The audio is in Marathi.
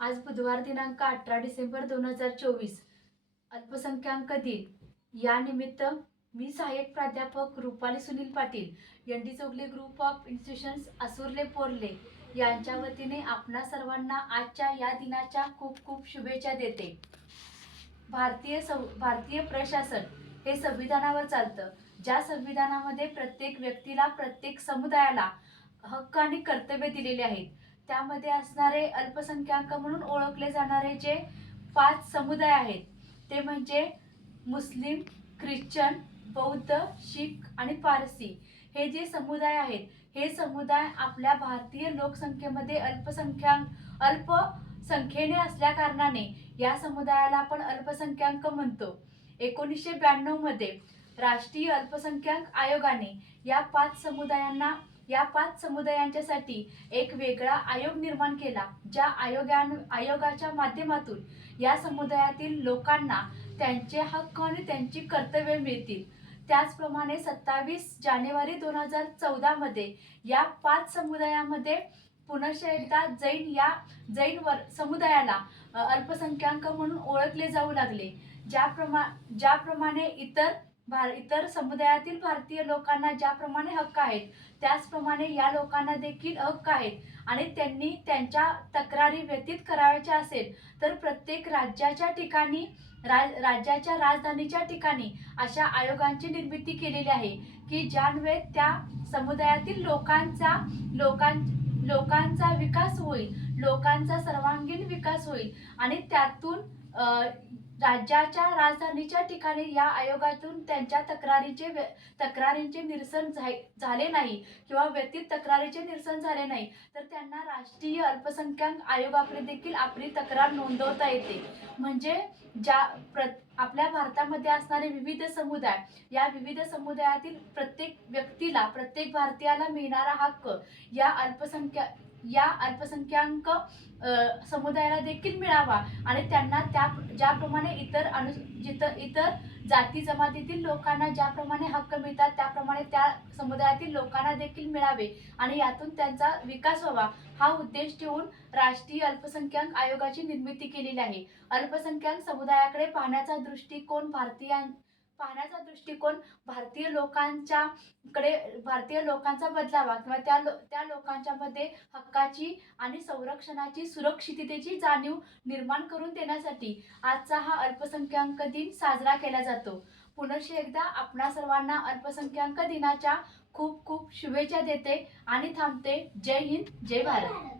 आज बुधवार दिनांक 18 डिसेंबर 2024 अल्पसंख्याक दिन या निमित्त मी सहाय्यक प्राध्यापक Rupali Sunil Patil N D Chougule group of institutions Asurle Porle यांच्या वतीने आपणा सर्वांना आजच्या या दिनाच्या खूप खूप शुभेच्छा देते। भारतीय प्रशासन हे संविधानावर चालतं, ज्या संविधानामध्ये प्रत्येक व्यक्तीला प्रत्येक समुदायाला हक्क आणि कर्तव्य दिलेले आहेत। त्यामध्ये असणारे अल्पसंख्याक म्हणून ओळखले जाणारे जे 5 समुदाय आहेत ते म्हणजे मुस्लिम, ख्रिश्चन, बौद्ध, शीख आणि पारसी। हे जे समुदाय आहेत हे समुदाय आपल्या भारतीय लोकसंख्येमध्ये अल्पसंख्येने असल्या कारणाने या समुदायाला आपण अल्पसंख्याक म्हणतो। 1992 मध्ये राष्ट्रीय अल्पसंख्याक आयोगाने या 5 समुदायांच्यासाठी एक वेगळा आयोग निर्माण केला, ज्या आयोगाच्या माध्यमातून या समुदायातील लोकांना त्यांचे हक्क आणि त्यांची कर्तव्ये मिळतील। त्याचप्रमाणे 27 जानेवारी 2014 मध्ये या 5 समुदायामध्ये पुनश्च एकदा जैन समुदायाला अल्पसंख्याक म्हणून ओळखले जाऊ लागले। ज्याप्रमाणे इतर समुदायातील भारतीय लोकांना ज्याप्रमाणे हक्क आहेत त्याचप्रमाणे या लोकांना देखील हक्क आहेत आणि त्यांनी त्यांच्या तक्रारी व्यतीत करायच्या असेल तर प्रत्येक राज्याच्या राजधानीच्या ठिकाणी अशा आयोगांची निर्मिती केलेली आहे की ज्यामुळे त्या समुदायातील लोकांचा विकास होईल, लोकांचा सर्वांगीण विकास होईल आणि त्यातून राज्याच्या राजधानीच्या ठिकाणी या आयोगातून त्यांच्या तक्रारींचे निरसन झाले नाही किंवा व्यतीत तक्रारीचे निरसन झाले नाही तर त्यांना राष्ट्रीय अल्पसंख्याक आयोगाकडे देखील आपली तक्रार नोंदवता येते। म्हणजे आपल्या भारतामध्ये असणारे विविध समुदाय, या विविध समुदायातील प्रत्येक व्यक्तीला, प्रत्येक भारतीयाला मिळणारा हक्क या अल्पसंख्याक समुदायाला देखील मिळावा आणि त्यांना ज्याप्रमाणे इतर जाती जमातीतील लोकांना ज्याप्रमाणे हक्क मिळतात त्याप्रमाणे त्या समुदायातील लोकांना देखील मिळावे आणि यातून त्यांचा विकास व्हावा, हा उद्देश ठेवून राष्ट्रीय अल्पसंख्याक आयोगाची निर्मिती केलेली आहे। अल्पसंख्याक समुदायाकडे पाहण्याचा दृष्टिकोन भारतीय लोकांचा बदलावा किंवा त्या लोकांच्या मध्ये हक्काची आणि संरक्षणाची, सुरक्षिततेची जाणीव निर्माण करून देण्यासाठी आजचा हा अल्पसंख्याक दिन साजरा केला जातो। पुनश्च एकदा आपणा सर्वांना अल्पसंख्याक दिनाच्या खूप खूप शुभेच्छा देते आणि थांबते। जय हिंद, जय भारत।